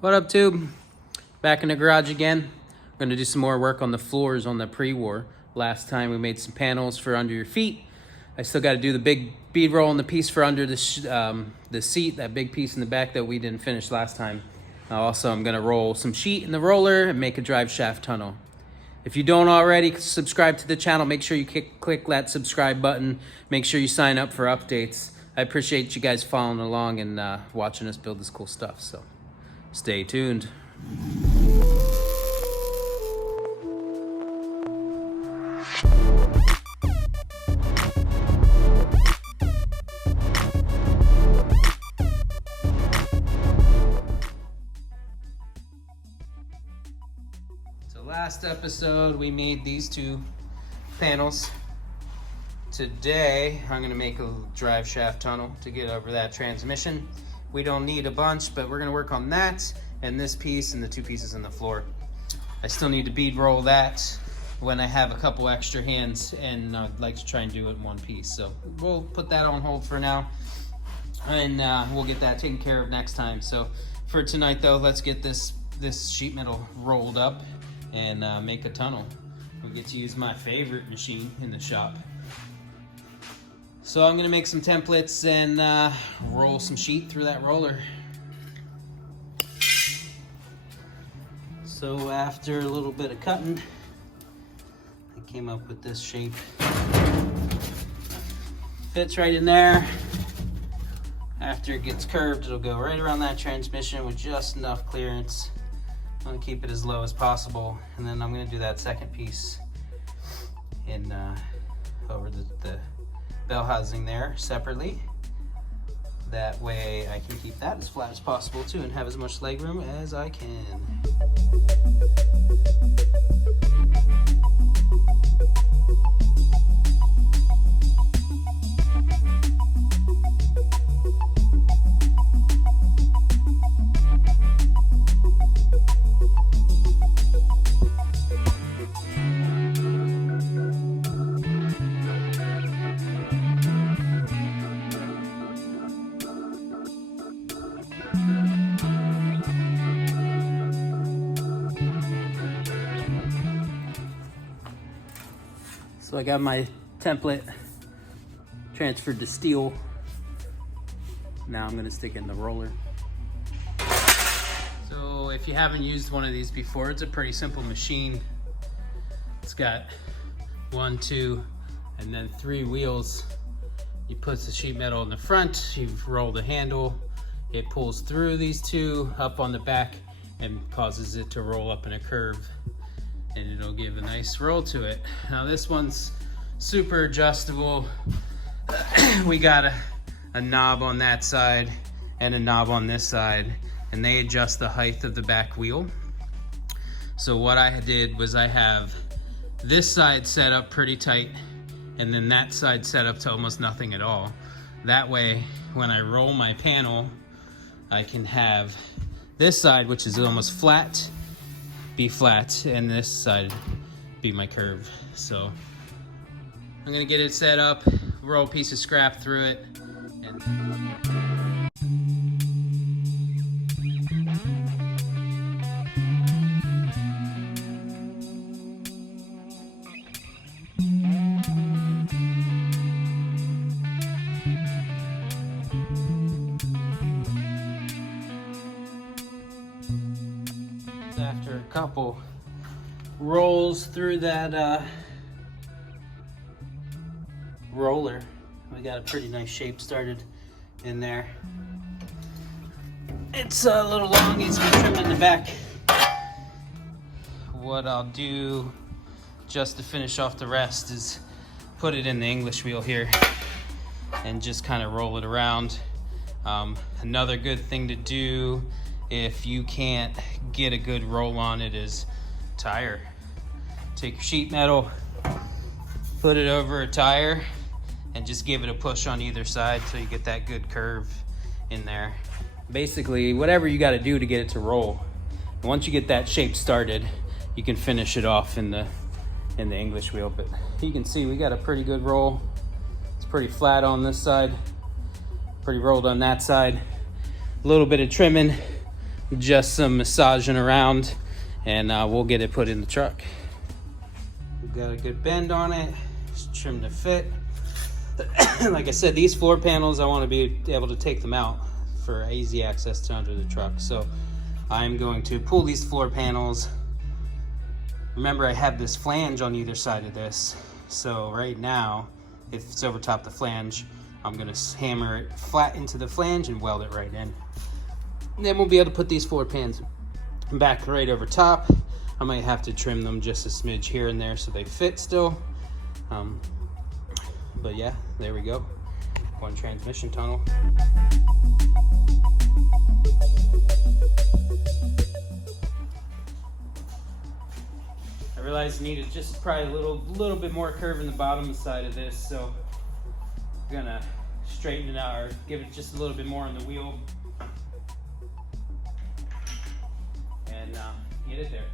What up, Tube? Back in the garage again. We're gonna do some more work on the floors on the pre-war. Last time we made some panels for under your feet. I still got to do the big bead roll and the piece for under the seat, that big piece in the back that we didn't finish last time. Also, I'm gonna roll some sheet in the roller and make a drive shaft tunnel. If you don't already subscribe to the channel, make sure you click that subscribe button. Make sure you sign up for updates. I appreciate you guys following along and watching us build this cool stuff. So stay tuned. So last episode we made these two panels. Today I'm going to make a drive shaft tunnel to get over that transmission. We don't need a bunch, but we're going to work on that and this piece and the two pieces in the floor. I still need to bead roll that when I have a couple extra hands, and I'd like to try and do it in one piece. So we'll put that on hold for now, and we'll get that taken care of next time. So for tonight though, let's get this sheet metal rolled up and make a tunnel. We get to use my favorite machine in the shop. So I'm gonna make some templates and roll some sheet through that roller. So after a little bit of cutting, I came up with this shape. Fits right in there. After it gets curved, it'll go right around that transmission with just enough clearance. I'm gonna keep it as low as possible, and then I'm gonna do that second piece in over the bell housing there separately. That way I can keep that as flat as possible too and have as much leg room as I can. So I got my template transferred to steel. Now I'm gonna stick it in the roller. So if you haven't used one of these before, it's a pretty simple machine. It's got 1, 2, and then 3 wheels. You put the sheet metal in the front, you roll the handle, it pulls through these two up on the back and causes it to roll up in a curve, and it'll give a nice roll to it. Now this one's super adjustable. We got a knob on that side and a knob on this side, and they adjust the height of the back wheel. So what I did was I have this side set up pretty tight, and then that side set up to almost nothing at all. That way, when I roll my panel, I can have this side, which is almost flat, be flat, and this side be my curve. So I'm gonna get it set up, roll a piece of scrap through it, and after a couple rolls through that roller, we got a pretty nice shape started in there. It's a little long, needs to be trimmed in the back. What I'll do just to finish off the rest is put it in the English wheel here and just kind of roll it around. Another good thing to do if you can't get a good roll on it is tire. Take your sheet metal, put it over a tire, and just give it a push on either side so you get that good curve in there. Basically, whatever you got to do to get it to roll. Once you get that shape started, you can finish it off in the English wheel. But you can see we got a pretty good roll. It's pretty flat on this side, pretty rolled on that side. A little bit of trimming just some massaging around, and we'll get it put in the truck. We've got a good bend on it, just trim to fit. Like I said, these floor panels, I want to be able to take them out for easy access to under the truck. So I'm going to pull these floor panels. Remember, I have this flange on either side of this. So right now, if it's over top the flange, I'm going to hammer it flat into the flange and weld it right in. And then we'll be able to put these floor pans back right over top. I might have to trim them just a smidge here and there so they fit still. But yeah, there we go. One transmission tunnel. I realized I needed just probably a little bit more curve in the bottom side of this, so I'm gonna straighten it out or give it just a little bit more on the wheel and get it there.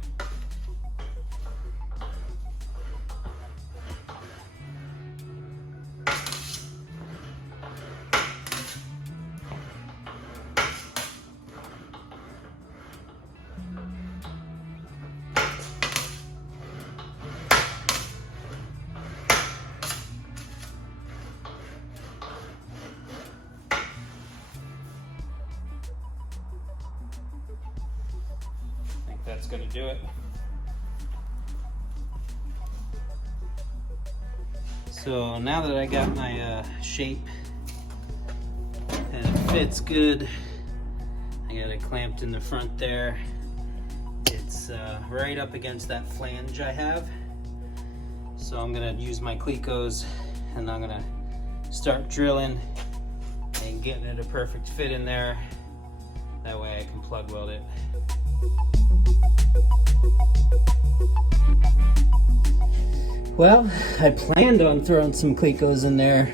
That's going to do it. So now that I got my shape and it fits good, I got it clamped in the front there. It's right up against that flange I have. So I'm going to use my Clecos and I'm going to start drilling and getting it a perfect fit in there. That way I can plug weld it. Well, I planned on throwing some Clecos in there,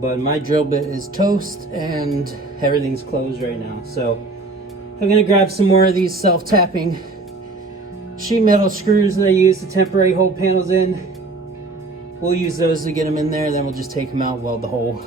but my drill bit is toast and everything's closed right now. So I'm gonna grab some more of these self-tapping sheet metal screws that I use to temporarily hold panels in. We'll use those to get them in there, then we'll just take them out and weld the hole.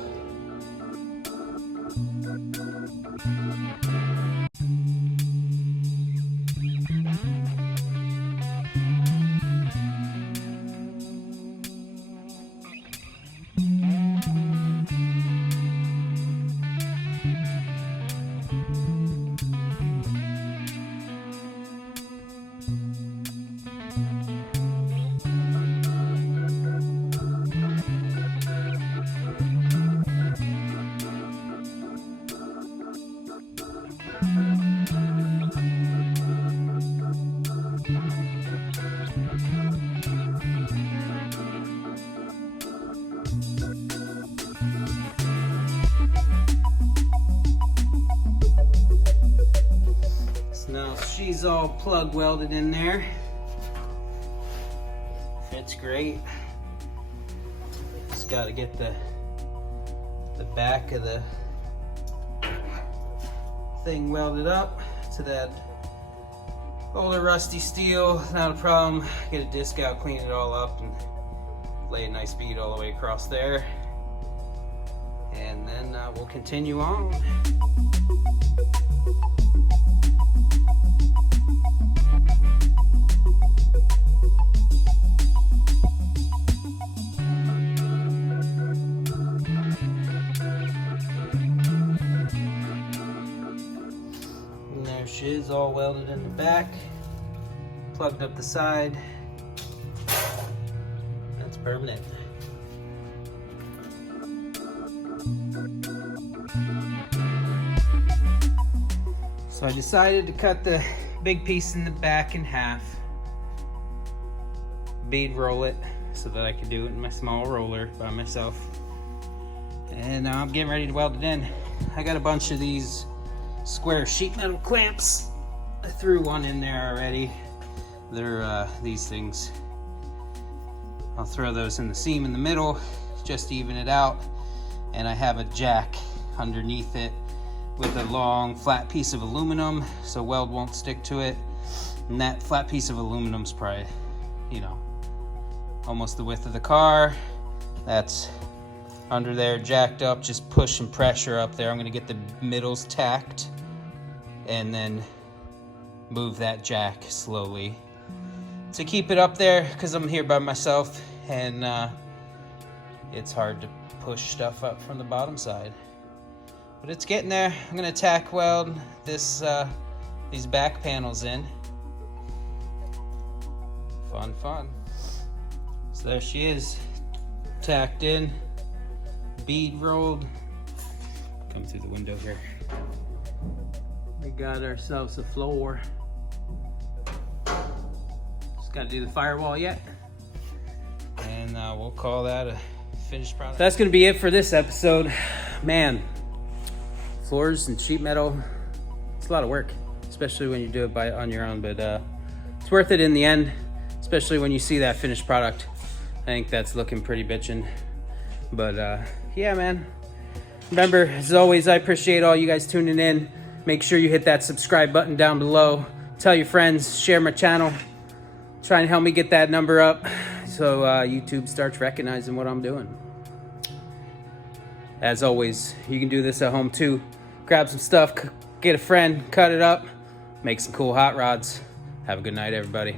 Now she's all plug welded in there. Fits great. Just got to get the back of the thing welded up to that older rusty steel. Not a problem. Get a disc out, clean it all up, and lay a nice bead all the way across there. And then we'll continue on. She is all welded in the back, plugged up the side. That's permanent. So I decided to cut the big piece in the back in half, bead roll it so that I could do it in my small roller by myself. And now I'm getting ready to weld it in. I got a bunch of these square sheet metal clamps. I threw one in there already. They're these things. I'll throw those in the seam in the middle just to even it out. And I have a jack underneath it with a long flat piece of aluminum so weld won't stick to it. And that flat piece of aluminum's probably, you know, almost the width of the car. That's under there jacked up, just pushing pressure up there. I'm gonna get the middles tacked and then move that jack slowly to keep it up there, because I'm here by myself and it's hard to push stuff up from the bottom side. But it's getting there. I'm gonna tack weld these back panels in. Fun. So there she is, tacked in, bead rolled. Come through the window here. We got ourselves a floor. Just gotta do the firewall yet. And we'll call that a finished product. That's gonna be it for this episode. Man, floors and sheet metal, it's a lot of work, especially when you do it on your own, but it's worth it in the end, especially when you see that finished product. I think that's looking pretty bitchin'. But yeah, man. Remember, as always, I appreciate all you guys tuning in. Make sure you hit that subscribe button down below. Tell your friends, share my channel. Try and help me get that number up so YouTube starts recognizing what I'm doing. As always, you can do this at home too. Grab some stuff, get a friend, cut it up, make some cool hot rods. Have a good night, everybody.